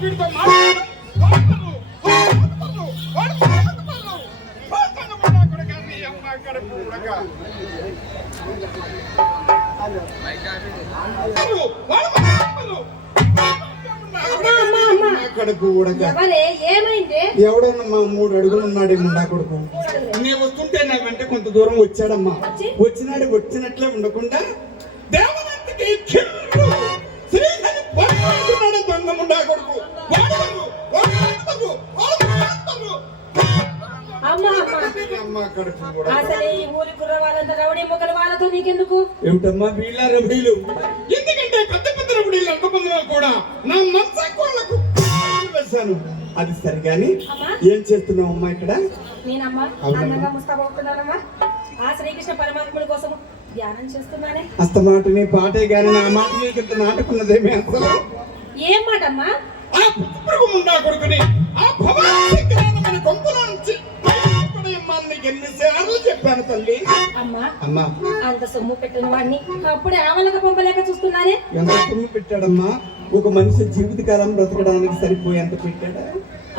నీ. నా ఎవడోనమ్మా మూడు అడుగులు ఉన్నాడు ముండా కొడుకు నీ వస్తుంటే నా వెంట కొంత దూరం వచ్చాడమ్మా వచ్చి? వచ్చినాడు వచ్చినట్లే ఉండకుండా. శ్రీహరి దొంగ ముండా కొడుకు. అసలు ఈ ఊరి కుర్ర వాళ్ళంతా రౌడీ మొక్కలు వాళ్ళతో నీకెందుకు? ఏమిటమ్మా వీళ్ళ? రబీలు ఎందుకంటే పెద్ద పెద్ద రౌడీలు ఎంతమందిలో కూడా నా మంచాకోళ్ళకు వేశాను. అది సరిగాని అమ్మా. ఏం చేస్తున్నావు అమ్మా ఇక్కడ? నేనమ్మా. అందంగా ముస్తాబోతున్నానమ్మా ఆ శ్రీకృష్ణ పరమాత్ముడి కోసం చేస్తున్నానే? అస్తమాటని పాటే గాని నా మాట నీకు ఇంత నాటుకున్నదేమి అసలు? ఏం మాట అమ్మా ఆ పుట్టుపురుగు ముండా కొడుకుని ఆ భవానికి కొంపులో నుంచి ఎన్నిసార్లు చెప్పాను తల్లి. అమ్మా అమ్మా. అంత సొమ్ము పెట్టిన వాడిని అప్పుడే ఆవలక పంపలేక చూస్తున్నానే ఎంత సొమ్ము పెట్టాడమ్మా? ఒక మనిషి జీవితకాలం బ్రతకడానికి సరిపోయేంత పెట్టాడా?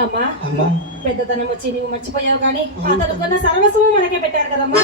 అమ్మా అమ్మా. పెద్దతనం వచ్చి నువ్వు మర్చిపోయావు కానీ అతను కొన్న సర్వస్వం మనకే పెట్టారు కదమ్మా.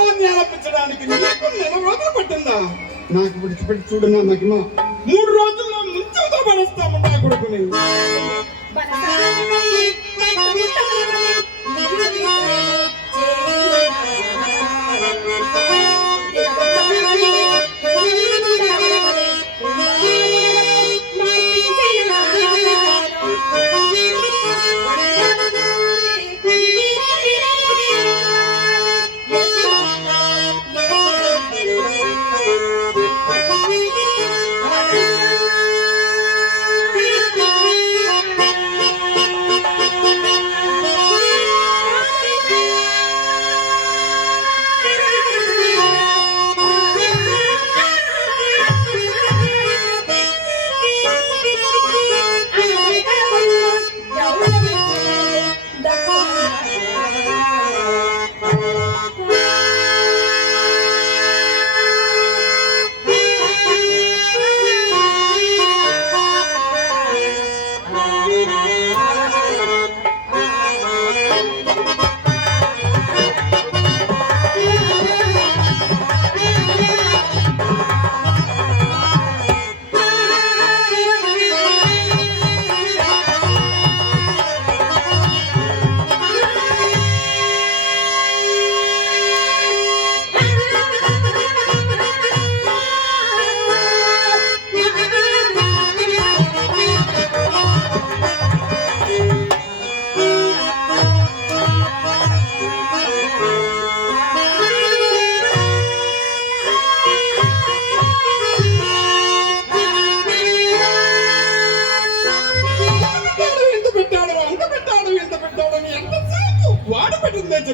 మనల్ని ఆరంభించడానికి నీకు నెల రోజులు పట్టిందా? నాకు విడిచిపెట్టి చూడు మహిమ మూడు రోజుల్లో ముందు పడేస్తాముండా కొడుకుని. పెట్టాడు,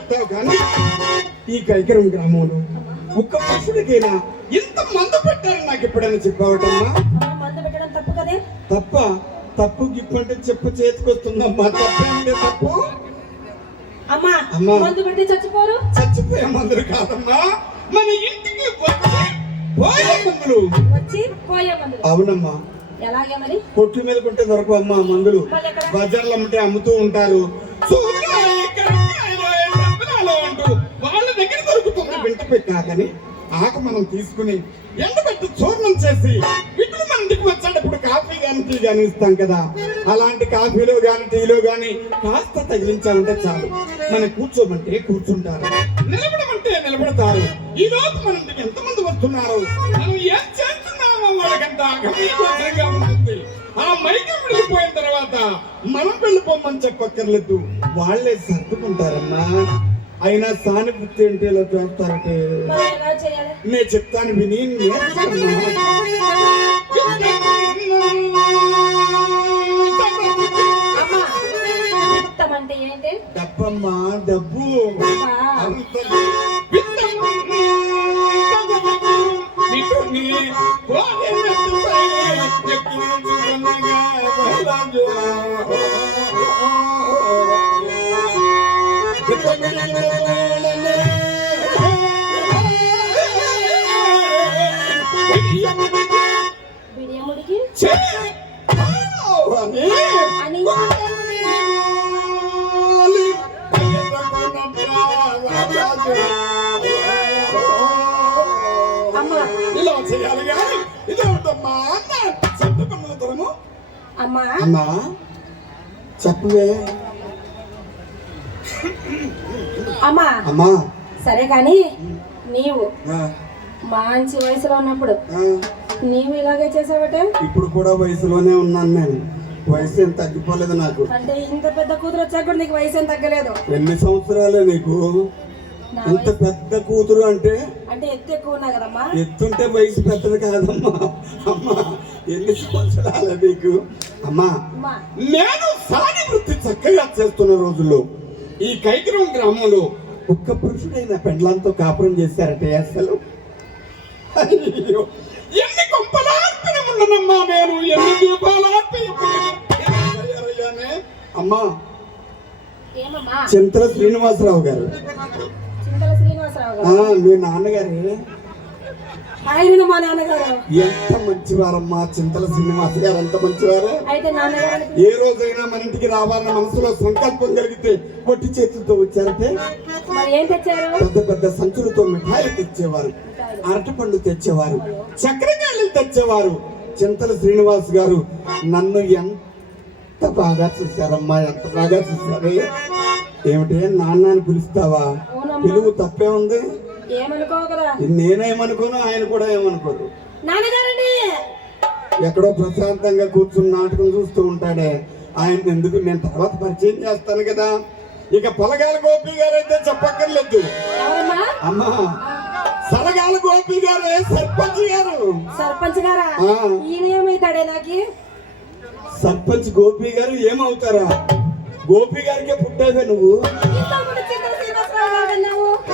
చెప్తావు కానీ ఈ కైకరం గ్రామంలో ఒక్క పురుషుడికైనా ఇంత మందు పెట్టారు నాకు ఎప్పుడైనా చెప్పావటమ్మా? మందు పెట్టడం తప్పు కదే? తప్ప తప్పు గిప్పంటే చెప్పు చేతికొస్తుందమ్మా తప్పేమిటే తప్పు? అమ్మా అమ్మా. మందు పెడితే చచ్చిపోరు? చచ్చిపోయే మందులు కాదమ్మా. మన ఇంటికి వచ్చి పోయే మందులు. వచ్చి పోయే మందులు. అవునమ్మా. ఎలాగే మరి? కొట్టు మీద కొంటే దొరకవమ్మా మందులు. మళ్ళీ ఎక్కడ? బజార్లో అమ్మితే అమ్ముతూ ఉంటారు. కరుణాయ, రత్నాలు అంటూ వాళ్ళ దగ్గర దొరుకుతుంది. వెంట పెట్టాకని ఆకు మనం తీసుకుని ఎండబెట్టి చూర్ణం చేసి వీటిని మన ఇంటికి వచ్చేటప్పుడు కాఫీ కానీ టీ కానీ ఇస్తాం కదా. అలాంటి కాఫీలో గాని టీలో గాని కాస్త తగిలించాలంటే చాలు. మనం కూర్చోమంటే కూర్చుంటారు. నిలబడమంటే నిలబడతారు. ఈ రోజు మన ఇంటికి ఎంతమంది వస్తున్నారు? మనం ఏం చేస్తున్నామో వాళ్ళకంత గమనించగా ఉంటుంది ఆ మైకం వెళ్ళిపోయిన తర్వాత మనం వెళ్ళిపోమని చెప్పక్కర్లేదు. వాళ్ళే సర్దుకుంటారమ్మా. అయినా సానుభూతి అంటే ఇలా చేస్తారంటే ఎలా చేయాలి నేను చెప్తాను విని డబ్బమ్మా డబ్బు. ఇలా చేయాలి కానీ ఇది ఒకటమ్మా అన్న చెప్పకమ్మ అమ్మా. అమ్మా చెప్పవే. అమ్మా. అమ్మా. సరే కానీ నీవు మంచి వయసులో ఉన్నప్పుడు నీవు ఇలాగే చేసావటే? ఇప్పుడు కూడా వయసులోనే ఉన్నాను నేను. వయసు ఏం తగ్గిపోలేదు నాకు. అంటే ఇంత పెద్ద కూతురు వచ్చాక కూడా నీకు వయసు ఏం తగ్గలేదు? ఎన్ని సంవత్సరాలే నీకు? ఇంత పెద్ద కూతురు అంటే అంటే ఎత్తు ఎక్కువ ఉన్నా కదమ్మా. ఎత్తుంటే వయసు పెద్దది కాదమ్మా. అమ్మా ఎన్ని సంవత్సరాలే నీకు? అమ్మా అమ్మా. నేను సాని వృత్తి చక్కగా చేస్తున్న రోజుల్లో ఈ కైకిరం గ్రామంలో ఒక్క పురుషుడైన పెండ్లంతో కాపురం చేశారటే అసలు? అయ్యో ఎన్ని కొంపలార్పిన ఉండనమ్మా నేను ఎన్ని దీపాలార్పి అమ్మా చింతల శ్రీనివాసరావు గారు. మీ నాన్నగారు. ఆయన మా నాన్నగారు. ఎంత మంచివారమ్మా చింతల శ్రీనివాస గారు ఎంత మంచివారు? అయితే నాన్నగారు ఏ రోజైనా మన ఇంటికి రావాలన్న మనసులో సంకల్పం కలిగితే పొట్టి చేతులతో వచ్చారంటే? మరి ఏం తెచ్చారు? పెద్ద పెద్ద సంచులతో మిఠాయిలు తెచ్చేవారు అరటిపండు తెచ్చేవారు చక్రకాయలు తెచ్చేవారు. చింతల శ్రీనివాస్ గారు నన్ను ఎంత బాగా చూశారమ్మా ఎంత బాగా చూశారు? ఏమిటి నాన్న అని పిలుస్తావా. పిలువు తప్పే ఉంది? ఏమనుకో కదా నేనేమనుకోను ఆయన కూడా ఏమనుకోరు. నాన్నగారండి! ఎక్కడో ప్రశాంతంగా కూర్చుని నాటకం చూస్తూ ఉంటాడే. ఆయన ఎందుకు నేను తర్వాత పరిచయం చేస్తాను కదా? ఇక పొలగాల గోపి గారు అయితే చెప్పక్కర్లేదు అమ్మా సరగాల గోపి గారే సర్పంచ్ గారు. సర్పంచ్ గారా? నాకి? సర్పంచ్ గోపి గారు ఏమవుతారా? గోపి గారికే పుట్టావే నువ్వు.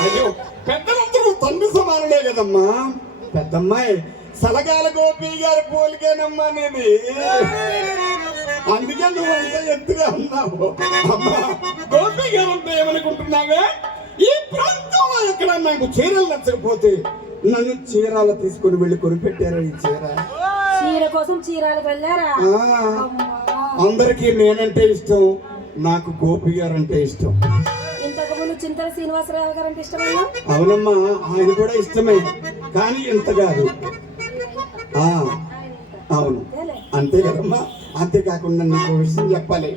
అయ్యో పెద్దలందరూ తండ్రి సమానులే కదమ్మా. పెద్దమ్మాయి సలగాల గోపి గారి పోలికేనమ్మా నీది. అందుకే నువ్వు అంత ఎత్తుగా ఉన్నావు. అమ్మా గోపి గారు అంటే ఏమనుకుంటున్నావే? ఈ ప్రాంతంలో ఎక్కడ నాకు చీరలు నచ్చకపోతే నన్ను చీరాల తీసుకొని వెళ్ళి కొనిపెట్టారా ఈ చీర. చీర కోసం చీరాలకు వెళ్ళారా. అందరికీ నేనంటే ఇష్టం నాకు గోపి గారు అంటే ఇష్టం. ముందు చింతల శ్రీనివాసరావు గారు అంటే ఇష్టమన్నా అవునమ్మా ఆయన కూడా ఇష్టమే కానీ ఇంత కాదు. ఆ, అవును. అంతే కదమ్మా. అంతేకాకుండా నీకు విషయం చెప్పాలి.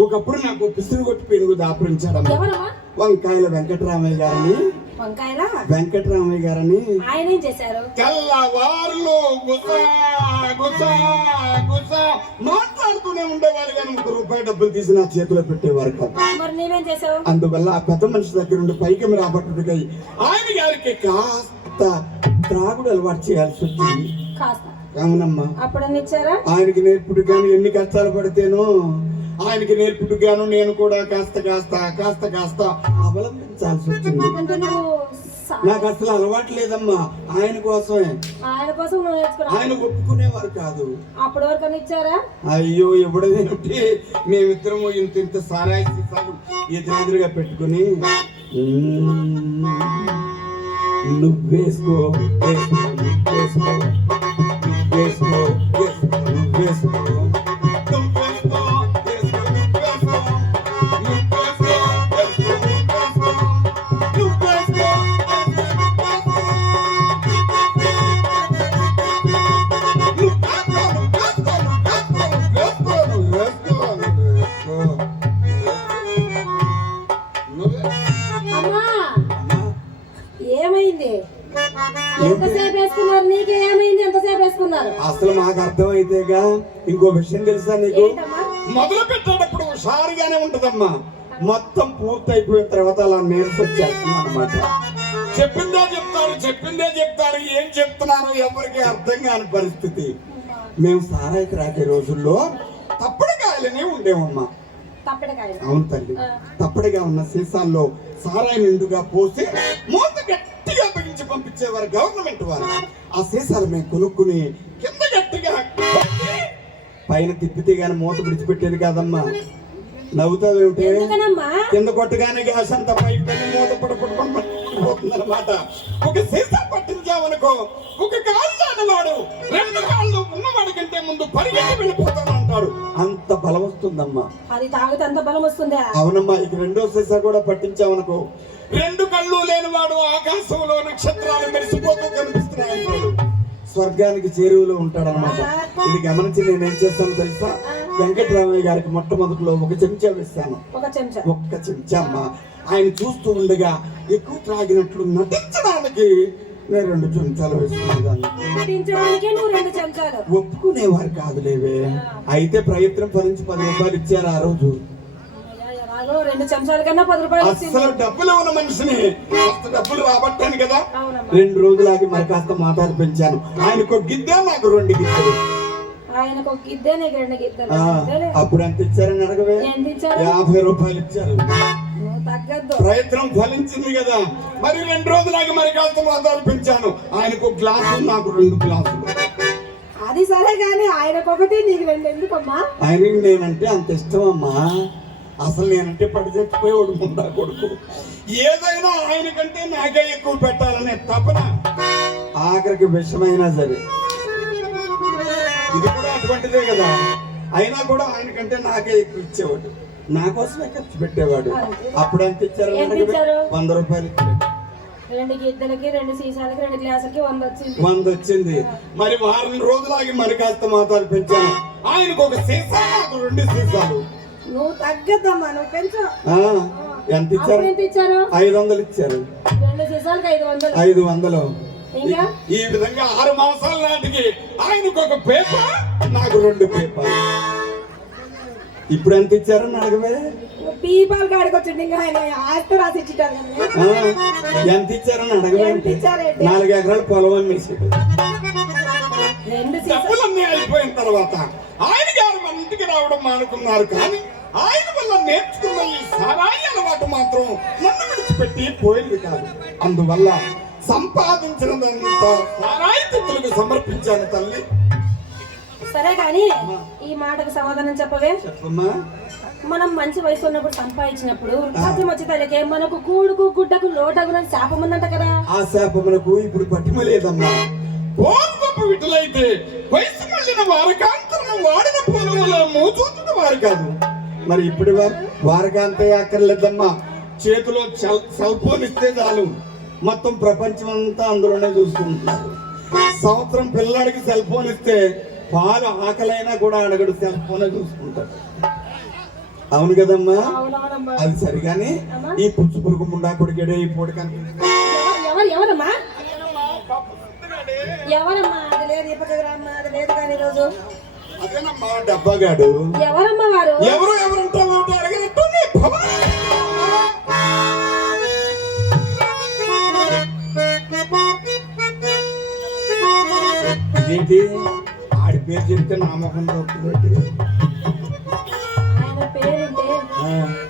ఒకప్పుడు నాకు పిసురు కొట్టి పెనుగు దాపురించాడమ్మా. వంకాయల వెంకటరామయ్య గారని. వంకాయలా? వెంకటరామయ్య గారని. ఆయన ఏం చేశారు? తెల్లవారులు గుసా గుసా గుసా. మాట్లాడుతూనే ఉండేవారు కానీ ఒక రూపాయి డబ్బులు తీసి నా చేతిలో పెట్టేవారు కాదు. అందువల్ల ఆ పెద్ద మనిషి దగ్గర నుండి పైకి రాబట్టుడికై ఆయన గారికి కాస్త త్రాగుడు అలవాటు చేయాల్సి వచ్చింది. కాస్త. అవునమ్మా. ఆయనకి నేర్పుడు గాను ఎన్ని కష్టాలు పడితేనో ఆయనకి నేర్పుడు గాను నేను కూడా కాస్త కాస్త కాస్త కాస్త అవలంబించాల్సి వచ్చింది. నాకు అసలు అలవాటు లేదమ్మా. ఆయన కోసమే. ఆయన కోసం ఆయన ఒప్పుకునేవారు కాదు. అప్పటి వరకు ఇచ్చారా? అయ్యో ఎవడేమిటి మేమిద్దరము ఇంత ఇంత సారాయి సీసాలు ఎదురెదురుగా పెట్టుకుని "మ్మ్, నువ్వేసుకో వేసుకో వేసుకో వేసుకో ఇంకో విషయం తెలుసా నీకు? మొదలు పెట్టేటప్పుడు హుషారుగానే ఉంటదమ్మా. మొత్తం పూర్తయిపోయిన తర్వాత అలా నీరస వచ్చేస్తుంది అనమాట చెప్పిందే చెప్తారు చెప్పిందే చెప్తారు ఏం చెప్తున్నారు ఎవరికి అర్థం కాని పరిస్థితి. మేము సారాయి త్రాగే రోజుల్లో తప్పటికాయలనే ఉండేవమ్మా. అవును తల్లి. తప్పటిగా ఉన్న సీసాల్లో సారాయి నిండుగా పోసి మూత గట్టిగా బిగించి పంపించేవారు గవర్నమెంట్ వారు ఆ సీసాలు మేము కొనుక్కుని పైన తిప్పితే గాని మూత విడిచిపెట్టేది కాదమ్మా. నవ్వుతావేమిటి? కింద కొట్టగానే గ్యాస్ అంతా పైకి వెళ్ళి మూత పడుకుంటుందన్నమాట ఒక సీసా పట్టించామనుకో ఒక కాళ్ళు దానివాడు రెండు కాళ్ళు ఉన్నవాడి కంటే ముందు పరిగెత్తి వెళ్ళిపోతాను అంటాడు అంత బలం వస్తుందమ్మా. అది తాగితే అంత బలం వస్తుందా? అవునమ్మా ఇక రెండో సీసా కూడా పట్టించామనుకో రెండు కళ్ళు లేనివాడు ఆకాశంలో నక్షత్రాలు మెరిసిపోతూ కనిపిస్తున్నాయి. స్వర్గానికి చేరువలో ఉంటాడనమాట ఇది గమనించి నేను ఏం చేస్తాను తెలుసా? వెంకటరామయ్య గారికి మొట్టమొదటిలో ఒక చెంచా వేస్తాను ఒక చెంచా. ఒక్క చెంచా అమ్మ. ఆయన చూస్తూ ఉండగా ఎక్కువ త్రాగినట్లు నటించడానికి నేను రెండు చెంచాలు చెంచాలు. ఒప్పుకునేవారు కాదులేవే అయితే ప్రయత్నం ఫలించి పది రూపాయలు ఇచ్చారు ఆ రోజు. రెండు చెంచాల కన్నా పది రూపాయలు అస్సలు డబ్బులు ఉన్న మనిషిని డబ్బులు రాబట్టాను కదా. రెండు రోజులాగి మరి కాస్త మాట్లాడి పెంచాను. ఆయనకు గిద్ద నాకు రెండు గిద్దలు ఆయనకు ఒక గిద్దే నీకు రెండు గిద్దలు. అప్పుడు ఎంత ఇచ్చారని అడగవే? ఎంత ఇచ్చారు? యాభై రూపాయలు ఇచ్చారు. ప్రయత్నం ఫలించింది కదా. మరి రెండు రోజులాగి మరి కాస్త మాట్లాడి పెంచాను. ఆయనకు ఒక గ్లాసు నాకు రెండు గ్లాసులు. అది సరే కానీ ఆయనకు ఒకటి నీకు రెండు ఎందుకమ్మా? ఆయనకి నేనంటే అంత ఇష్టం అమ్మా. అసలు నేనంటే పడి చచ్చిపోయేవాడు ముందా కొడుకు. ఏదైనా ఆయన కంటే నాకే ఎక్కువ పెట్టాలనే తపన ఆఖరికి విషమైనా సరే. ఇది కూడా అటువంటిదే కదా. అయినా కూడా ఆయన కంటే నాకే ఎక్కువ ఇచ్చేవాడు. నా కోసమే ఖర్చు పెట్టేవాడు. అప్పుడు ఎంత ఇచ్చారు? వంద రూపాయలు ఇచ్చారు. రెండు గిద్దలకి రెండు సీసాలకి రెండు గ్లాసులకి వంద వచ్చింది వంద వచ్చింది మరి వారం రోజులాగి మరి కాస్త మాతాలు పెంచాను. ఆయనకు ఒక సీసా రెండు సీసాలు. నువ్వు తగ్గద్దమ్మా నువ్వు పెంచు. ఆ, ఎంత ఇచ్చారు? ఎంత ఇచ్చారు? ఐదు వందలు ఇచ్చారు. రెండు సీసాలకి ఐదు వందలు ఐదు వందలు. ఇంకా? ఈ విధంగా ఆరు మాసాల నాటికి ఆయనకు ఒక పేపర్ నాకు రెండు పేపర్ ఇప్పుడు ఎంత ఇచ్చారని అడగవే. పీపాల్ కాడికి వచ్చింది ఇంకా ఆయన ఆస్తి రాసి ఇచ్చింటారు ఎంత ఇచ్చారని అడగవే? నాలుగు ఎకరాలు పొలం సీసాలు డబ్బులన్నీ అయిపోయిన తర్వాత ఆయన గారు మన ఇంటికి రావడం మానుకున్నారు కానీ ఆయన వల్ల నేర్చుకున్న ఈ సారాయి అలవాటు మాత్రం నన్ను విడిచిపెట్టి పోయింది కాదు. అందువల్ల సంపాదించినదంతా సారాయి తిత్తులకు సమర్పించాను తల్లి. సరే కానీ ఈ మాటకు సమాధానం చెప్పవే? చెప్పమ్మా. మనం మంచి వయసు ఉన్నప్పుడు సంపాదించినప్పుడు తల్లికే మనకు కూడుకు గుడ్డకు లోటగునని శాపం ఉందంట కదా. ఆ శాపములకు ఇప్పుడు పట్టిమ పూర్వపు విటులైతే వయసు మళ్ళిన వారకాంతరం వాడిన పొలముల వారు కాదు. మరి ఇప్పుడు వారకాంతే అక్కర్లేదమ్మా. చేతిలో సెల్ ఫోన్ ఇస్తే చాలు. మొత్తం ప్రపంచం అంతా అందులోనే చూసుకుంటున్నారు. సంవత్సరం పిల్లాడికి సెల్ ఫోన్ ఇస్తే పాలు ఆకలైనా కూడా అడగడు సెల్ ఫోనే చూసుకుంటాడు. అవును కదమ్మా? అది సరిగానే ఈ పుచ్చు పురుగు ముండా కొడికెడే ఈ కనిపించదు ఎవరు ఎవరమ్మా? అది లేదు ఈ పక్కకు రామ్మా అది లేదు కానీ ఈరోజు. అదేనమ్మా డబ్బాగాడు. ఎవరమ్మా వారు? ఎవరు ఎవరంటావు? అడిగినట్టు నీ భవనం. ఇదేంటి? ఆడి పేరు చెప్తే ఆయన పేరింటే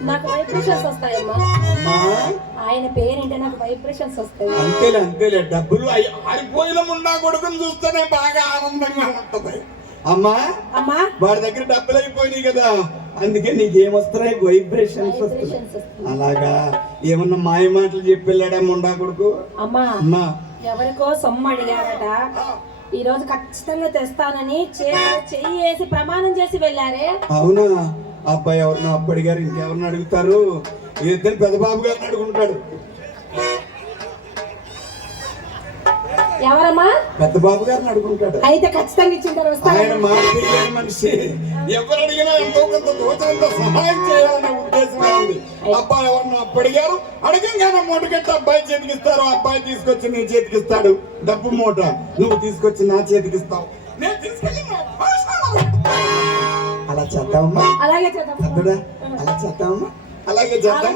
నాకు వైబ్రేషన్స్ వస్తాయమ్మా. ఆయన పేరింటే? నాకు వైబ్రేషన్స్ వస్తాయి. అంతేలే అంతేలే. డబ్బులు ఆరిపోయిన ముండా కొడుకుని చూస్తేనే బాగా ఆనందంగా ఉంటది. అమ్మా అమ్మా. వాడి దగ్గర డబ్బులు అయిపోయినాయి కదా. అందుకే నీకేం వస్తున్నాయి. వైబ్రేషన్స్ వస్తున్నాయి. అలాగా? ఏమన్నా మాయ మాటలు చెప్పి వెళ్ళాడా ముండా కొడుకు? అమ్మా అమ్మా. ఎవరికో సొమ్ము అడిగారట. ఈ రోజు ఖచ్చితంగా తెస్తానని చెయ్యి వేసి ప్రమాణం చేసి వెళ్ళారే. అవునా? అబ్బాయి ఎవరినో అప్పటి గారు ఇంకెవరిని అడుగుతారు? ఇద్దరు పెద్ద బాబు గారిని అడుగుంటాడు ఎవరమ్మా? పెద్ద బాబు గారిని అడుగుంటాడు అయితే ఖచ్చితంగా ఇచ్చింటారు ఆయన వస్తాను. మాట తెలియని మనిషి. ఎవరు అడిగినా ఎంతో కొంత దోచనంత సహాయం చేయాలనే ఉద్దేశం ఉంది. అబ్బాయి ఎవరినో అప్పడిగారు అడగంగానే మూటకెట్టి అబ్బాయి చేతికిస్తారు అబ్బాయి తీసుకొచ్చి నీ చేతికిస్తాడు డబ్బు మూట. నువ్వు తీసుకొచ్చి నా చేతికిస్తావు నేను తీసుకెళ్ళి చేద్దామమ్మా. అలాగే చేద్దాం. పెద్దడా అలా చేద్దామమ్మా. అలాగే చేద్దాం.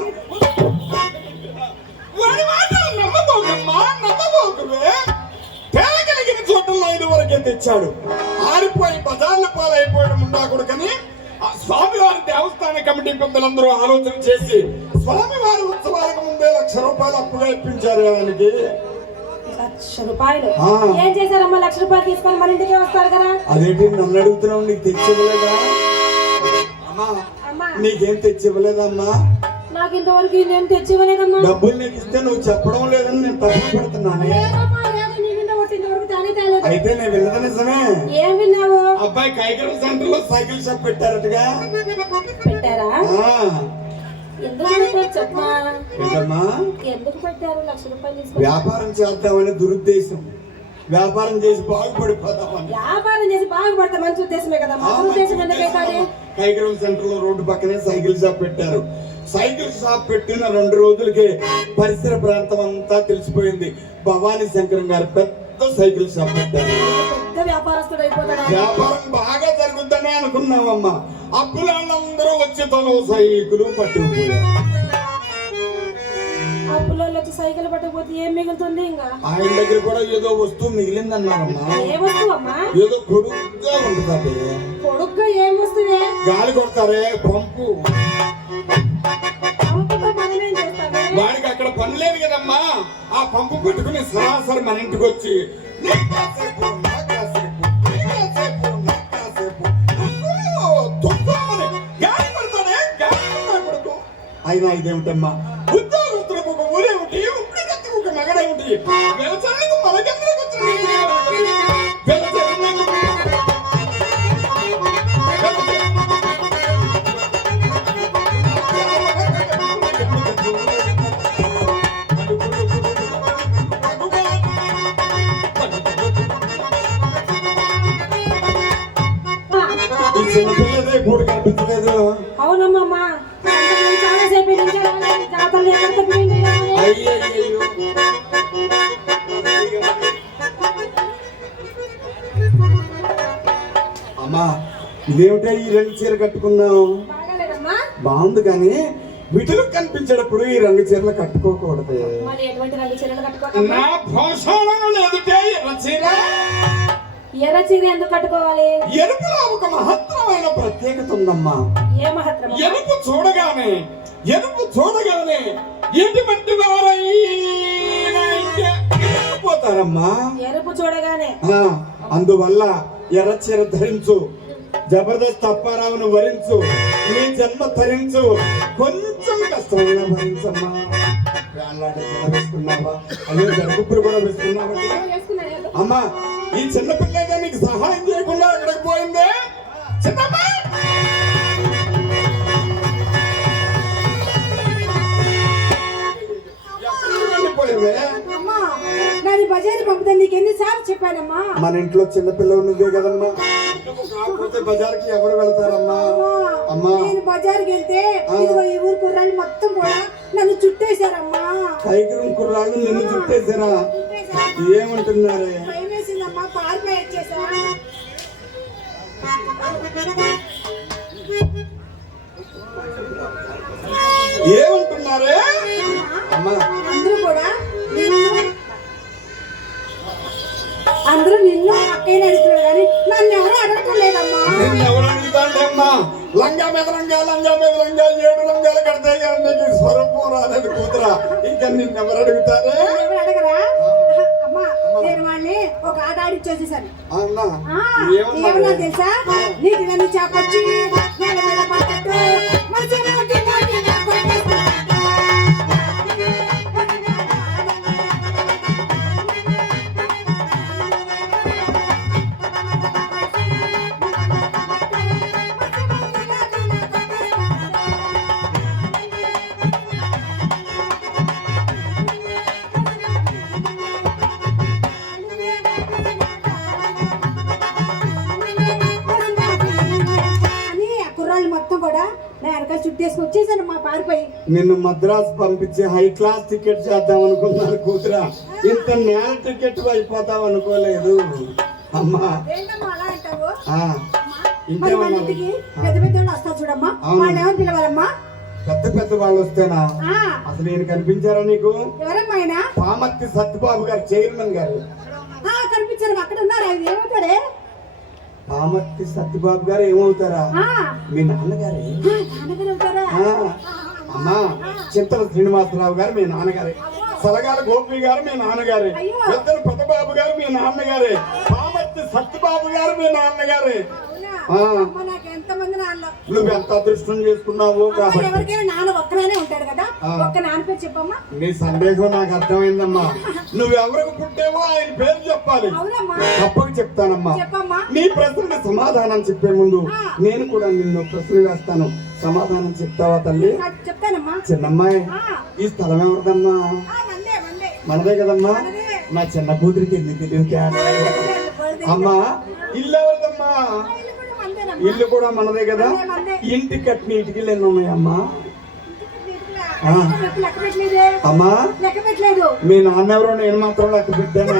వారి మాటలు నమ్మబోకమ్మా నమ్మబోకువే తేగలిగిన చోటల్లో ఇది వరకే తెచ్చాడు. ఆరిపోయి బజార్ల పాలైపోవడం ఉండాకూడదని ఆ స్వామివారి దేవస్థాన కమిటీ పెద్దలందరూ ఆలోచన చేసి స్వామివారి ఉత్సవాలకు ముందే లక్ష రూపాయలు అప్పుగా ఇప్పించారు ఆయనకి లక్ష రూపాయలు. ఏం చేశారమ్మా? లక్ష రూపాయలు తీసుకొని మన ఇంటికి వస్తారు కదా? అదేంటి నన్ను అడుగుతున్నావు? నీకు తెచ్చివ్వలేదా అమ్మా నీకేం తెచ్చివ్వలేదమ్మా? నాకు ఇంతవరకు ఇదేం తెచ్చివ్వలేదమ్మా. డబ్బులు నీకు ఇస్తే నువ్వు చెప్పడం లేదని నేను తప్పు పడుతున్నానే. అయితే నేను విన్నది నిజమే. ఏం విన్నావు? అబ్బాయి కైకల సెంటర్లో సైకిల్ షాప్ పెట్టారటగా. పెట్టారా? ఎందుకు లక్ష రూపాయలు వ్యాపారం చేద్దామని దురుద్దేశం. వ్యాపారం చేసి బాగుపడిపోదామని వ్యాపారం చేసి బాగుపడతా మంచి ఉద్దేశమే కదా? మన ఉద్దేశం ఎందుకైతే కైకరం సెంటర్లో రోడ్డు పక్కనే సైకిల్ షాప్ పెట్టారు. సైకిల్ షాప్ పెట్టిన రెండు రోజులకే పరిసర ప్రాంతం అంతా తెలిసిపోయింది. భవానీ శంకరం గారు పెద్ద సైకిల్ షాప్ పెట్టారు. పెద్ద వ్యాపారస్తుడు అయిపోతాడా? వ్యాపారం బాగా జరుగుద్దని అనుకున్నామమ్మా అప్పులందరూ వచ్చి తను సైకిల్ పట్టుకుపోయారు. ఆ పిల్లలు వచ్చి సైకిల్ పట్టకపోతే ఏం మిగులుతుంది ఇంకా? ఆయన దగ్గర కూడా ఏదో వస్తువు మిగిలిందన్నారమ్మా. ఏ వస్తువు అమ్మా ఏదో పొడుగ్గా ఉంటుందండి పొడుగ్గా ఏం వస్తువే? గాలి కొడతారే పంపు. వాడికి అక్కడ పని లేదు కదమ్మా. ఆ పంపు పెట్టుకుని సరాసరి మన ఇంటికి వచ్చి "నీ కాసేపు, మగడేమిటి వ్యవసాయానికి మనకెందుకు కనిపించలేదు అవునమ్మా చాలా సేపు అమ్మా ఇదేమిటో ఈ రంగు చీర కట్టుకున్నావు? బాగుంది కానీ విటులు కనిపించేటప్పుడు ఈ రంగు చీరలు కట్టుకోకూడదు. నా భోషణం ఎదుటే రచన ఎర్ర చీర ఎందుకు కట్టుకోవాలి? ఎరుపులో ఒక మహత్తరమైన ప్రత్యేకత ఉందమ్మా. ఏ మహత్రం ఎరుపు చూడగానే ఎరుపు చూడగానే ఎటువంటి వారైనా పోతారమ్మా. ఎరుపు చూడగానే. అందువల్ల ఎర్రచీర ధరించు. జబర్దస్త్ అప్పారావును వరించు. నీ జన్మ ధరించు కొంచెం కష్టమైన భరించమ్మా. వేసుకున్నావా అయ్యో జరుగుప్పుడు కూడా వేసుకున్నావా అమ్మా ఈ చిన్న పిల్లగా నీకు సహాయం చేయకుండా అక్కడికి పోయిందే? చిన్నమ్మా! పోయిందే వెళ్ళిపోయావే? నాది బజారు పంపుతా నీకు ఎన్నిసార్లు చెప్పానమ్మా? మన ఇంట్లో చిన్నపిల్లలు నువ్వే కదమ్మా. కాకపోతే బజార్కి ఎవరు వెళ్తారమ్మా? అమ్మా నేను బజార్కి వెళ్తే ఇదిగో ఈ ఊరు కుర్రాళ్ళు మొత్తం కూడా నన్ను చుట్టేశారమ్మా. టైగర్ కుర్రాళ్ళు నిన్ను చుట్టేశారు. ఏమంటున్నారే? భయం వేసిందమ్మా పారిపోయి వచ్చేసా. అందరూ నిన్ను అక్కయ్య అడుగుతున్నారు కానీ నన్ను ఎవరు అడగటం లేదమ్మా నిన్ను ఎవరు అడుగుతాంటమ్మా లంగా మీద లంగా లంగా మీద లంగా ఏడు లంగాలు కడితే కానీ నీకు స్వరూపం రాలేదు కూతురా. ఇంకా నిన్ను ఎవరు అడుగుతారే? ఎవరు అడగరా? నేను వాడిని ఒక ఆట ఆడిచ్చేసేసాను. ఏమన్నా? తెలుసా? నీకు నన్ను చేపొచ్చి నేల పారిపోయి నిన్ను మద్రాసు పంపించి హై క్లాస్ టికెట్ చేద్దాం అనుకున్నాను కూతురా. ఇంత నేల టికెట్ అయిపోతావు అనుకోలేదు. అమ్మా. పెద్ద పెద్ద వస్తారు చూడమ్మా. వాళ్ళు పిలవాలమ్మా? పెద్ద పెద్ద వాళ్ళు వస్తేనా? అసలు నేను కనిపించారా నీకు? పామర్తి సత్యబాబు గారు చైర్మన్ గారు. కనిపించారు. అక్కడ ఉన్నారు? ఆయన ఏమవుతాడే పామర్తి సత్యబాబు గారు ఏమవుతారా? మీ నాన్నగారే? అవుతారా? అమ్మా చింతల శ్రీనివాసరావు గారు మీ నాన్నగారే. సలగాల గోపి గారు మీ నాన్నగారే. పెద్దల పెద్దబాబు గారు మీ నాన్నగారే. పామర్తి సత్యబాబు గారు మీ నాన్నగారే. నువ్వు ఎంత అదృష్టం చేసుకున్నావు అమ్మ, కాబట్టి. ఎవరికైనా నాన్న ఒక్కనే ఉంటాడు కదా? ఆ. ఒక్క నాన్న పేరు చెప్పమ్మా. నీ సందేహం నాకు అర్థమైందమ్మా. నువ్వెవరికి పుట్టావో ఆయన పేరు చెప్పాలి. తప్పక చెప్తానమ్మా. నీ ప్రశ్నకి సమాధానం చెప్పే ముందు. నేను కూడా నిన్ను ప్రశ్న వేస్తాను. సమాధానం చెప్తావా తల్లి? చెప్తానమ్మా. చిన్నమ్మాయి ఈ స్థలం ఎవరిదమ్మా? మనదే కదమ్మా. నా చిన్న కూతురికి ఎన్ని తెలివి అమ్మా ఇల్లు ఎవరిదమ్మా? ఇల్లు కూడా మనదే కదా. ఇంటి కట్టిన ఇటుకలు ఎన్ని ఉన్నాయమ్మా అమ్మా? మీ నాన్న ఎవరో నేను మాత్రం లెక్క పెట్టాను?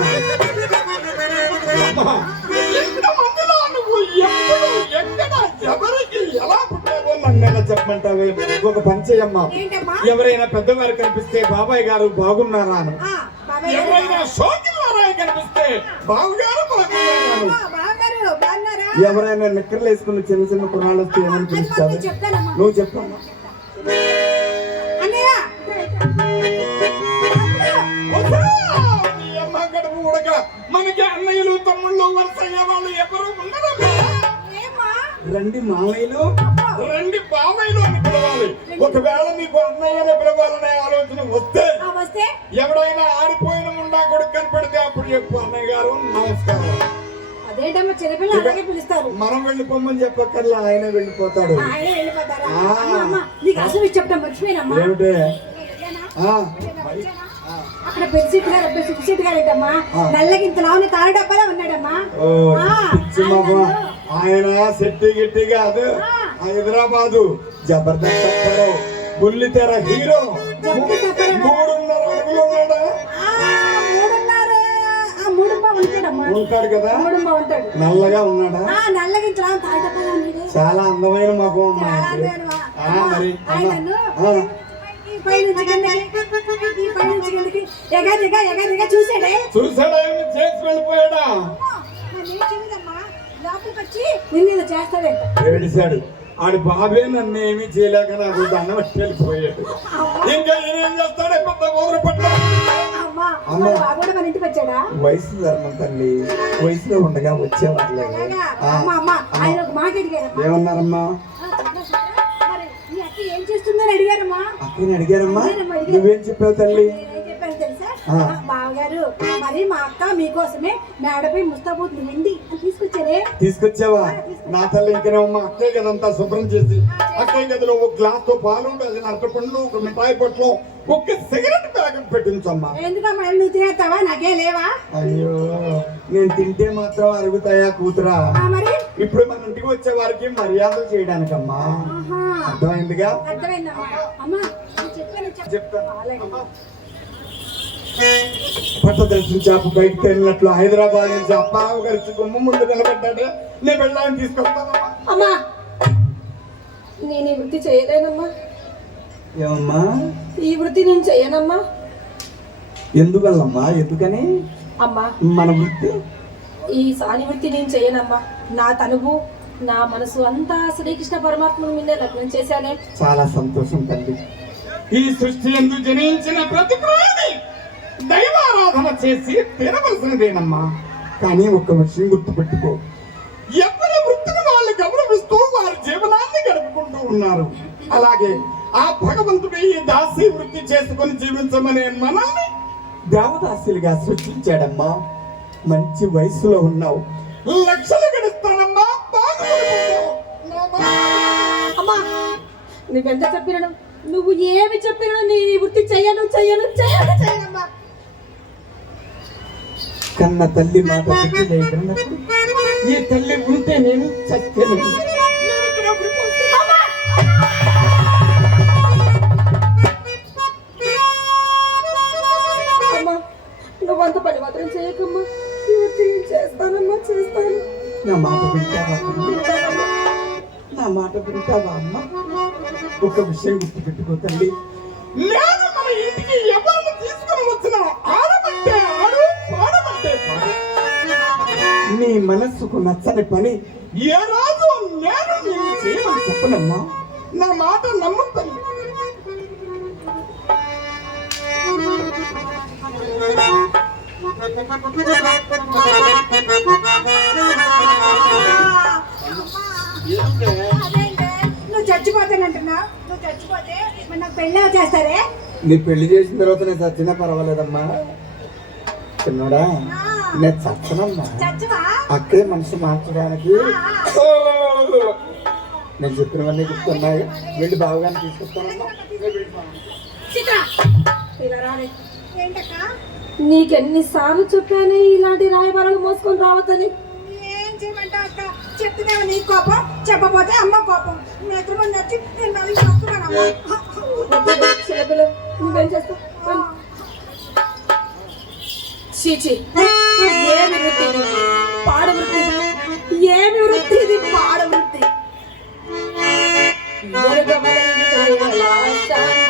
చెప్పమంటావే? ఒక పని చేయమ్మా. ఏంటమ్మా? ఎవరైనా పెద్దవారు కనిపిస్తే బాబాయ్ గారు బాగున్నారా గారు. ఎవరైనా కనిపిస్తే బావగారు బాగున్నారా ఎవరైనా నిక్కర్లు వేసుకుని చిన్న చిన్న కుర్రాళ్ళు వస్తే ఏమని పిలుస్తావే నువ్వు చెప్పమ్మా మనకి అన్నయ్యలు తమ్ముళ్ళు వరుసయ్య వాళ్ళు ఎవరు ఉండరమ్మా రండి మామయ్యలు. రండి బాబాయ్లు అని పిలవాలి. ఒకవేళ నీకు అన్నయ్యని పిలవాలనే ఆలోచన వస్తే? ఎవడైనా ఆడిపోయిన ముండా కొడుకు కనపడితే అప్పుడు చెప్పు అన్నయ్య గారు నమస్కారం. అదేంటమ్మా చిన్నపిల్ల అలాగే పిలుస్తారు. మనం వెళ్ళిపోమని చెప్పక్కర్లా ఆయన వెళ్ళిపోతాడు. ఆయన వెళ్ళిపోతారా. అమ్మ, నీకు అసలు మర్చిపోయినమ్మా. ఏమిటే? వచ్చానా? అక్కడ పెరిసిట్ గారు పెరిసిట్ గారు ఏంటమ్మా ఆ. నల్లకి ఇంత లావున తాడు డబ్బాలో ఉన్నాడమ్మా? ఆయన శెట్టి గిట్టి కాదు హైదరాబాదు జబర్దస్త్ అప్పారావు బుల్లి తెర హీరో. మూడున్నర అడుగులు ఉన్నాడా? ఉంటాడు కదా? నల్లగా ఉన్నాడా? చాలా అందమైన మగం మరి చూసాడే చేసి వెళ్ళిపోయాడా? ఏడిశాడు. ఆడి బాబే నన్ను ఏమీ చేయలేక నాకు దండం వెళ్ళిపోయాడు. ఇంకా ఏం చేస్తాడే? పెద్ద ఊరు పట్ల కూడా మన ఇంటికి వచ్చాడా? వయసు ధర్మం తల్లి వయసులో ఉండగా ఆయన ఒక మాట అడిగారమ్మా ఏమన్నారమ్మా? ఏం అడిగారమ్మా? అక్కని అడిగారమ్మా. అడిగారమ్మా, అడిగారు. నువ్వేం చెప్పావు తల్లి? బావగారు మరి మా అక్క మీకోసమే మేడపై ముస్తాబూత్ నిండి తీసుకొచ్చారే? తీసుకొచ్చావా? నా తల్లి ఇంకనేమమ్మా అక్కయ్య గదంతా శుభ్రం చేసి అక్కయ్య గదిలో ఒక గ్లాస్తో పాలు డజన్ అరటిపండ్లు ఒక మిఠాయి పొట్లు ఒక సిగరెట్ ప్యాకెట్ పెట్టించమ్మా. ఎందుకమ్మా నువ్వు తినేస్తావా? నాకే లేవా? అయ్యో నేను తింటే మాత్రం అరుగుతాయా కూతురా? మరి? ఇప్పుడు మన ఇంటికి వచ్చే వారికి మర్యాదలు చేయడానికమ్మా. అర్థమైందిగా? అర్థమైందమ్మా. అమ్మా చెప్పు. చెప్తాను. అలాగే. పట్టదర్శన చేప బయటకు వెళ్ళినట్లు హైదరాబాద్ నుంచి అప్పారావు గారి గుమ్మ ముందు నిలబడ్డాడు. నేను వెళ్ళాలని తీసుకొస్తానమ్మా. అమ్మా! నేను ఈ వృత్తి చేయలేనమ్మా. ఏమమ్మా? ఈ వృత్తి నేను చేయనమ్మా. ఎందువల్లమ్మా ఎందుకని? అమ్మా! మన వృత్తి? ఈ సాని వృత్తి నేను చేయనమ్మా. నా తనువు నా మనసు అంతా శ్రీకృష్ణ పరమాత్మను మీదే లగ్నం చేశానే. చాలా సంతోషం తల్లి. ఈ సృష్టి ఎందు జనించిన ప్రతి ప్రాణి దైవారాధన చేసి తినవలసినదేనమ్మా. కానీ ఒక్క విషయం గుర్తుపెట్టుకో ఎవరి వృత్తిని వాళ్ళు గౌరవిస్తూ వారి జీవనాన్ని గడుపుకుంటూ ఉన్నారు. అలాగే ఆ భగవంతుడు ఈ దాసి వృత్తి చేసుకొని జీవించమనే మనల్ని దేవదాసులుగా సృష్టించాడమ్మా. మంచి వయసులో ఉన్నావు. లక్షలు గడుస్తానమ్మా. అమ్మా నువ్వెంత చెప్పినను? నువ్వు ఏమి చెప్పినా నీ వృత్తి చెయ్యను చెయ్యను చెయ్యను చెయ్యనమ్మా కన్న తల్లి మాట పెట్టి లేకున్నప్పుడు ఈ తల్లి ఉంటే నేను చచ్చాను. అమ్మా నువ్వంత పని మాత్రం చేయకమ్మా. చేస్తానమ్మా చేస్తాను. నా మాట వింటావా? నా మాట వింటావా అమ్మా? ఒక విషయం గుర్తుపెట్టుకో తల్లి. మన ఇంటికి ఎవరిని తీసుకుని వచ్చినా ఆడమంటే నీ మనస్సుకు నచ్చని పని ఏ రోజు నేను నిన్ను చేయమని చెప్పనమ్మా. నా మాట నమ్ము తల్లి నువ్వు చచ్చిపోతానంటున్నా నువ్వు చచ్చిపోతే మరి నాకు పెళ్ళి చేస్తారే? నీ పెళ్ళి చేసిన తర్వాత నేను చచ్చినా పర్వాలేదమ్మా. చిన్నోడా? నేను చచ్చనమ్మా. అక్కడే మనసు మార్చడానికి. నేను చెప్పినవన్నీ గుర్తున్నాయి. వెళ్ళి బావగాన్ని తీసుకొస్తానమ్మా. చిత్ర ఇలా రాలే. ఏంటక్క? నీకెన్నిసార్లు చెప్పాను ఇలాంటి రాయబారాలు మోసుకొని రావద్దని? ఏం చేయమంటావు అక్క? చెప్తున్నావు నీ కోపం? చెప్పపోతే అమ్మ కోపం. మీ ఇద్దరు మంది వచ్చి నేను మళ్ళీ చేస్తున్నానమ్మా నువ్వేం చేస్తావు? చీచి? my life.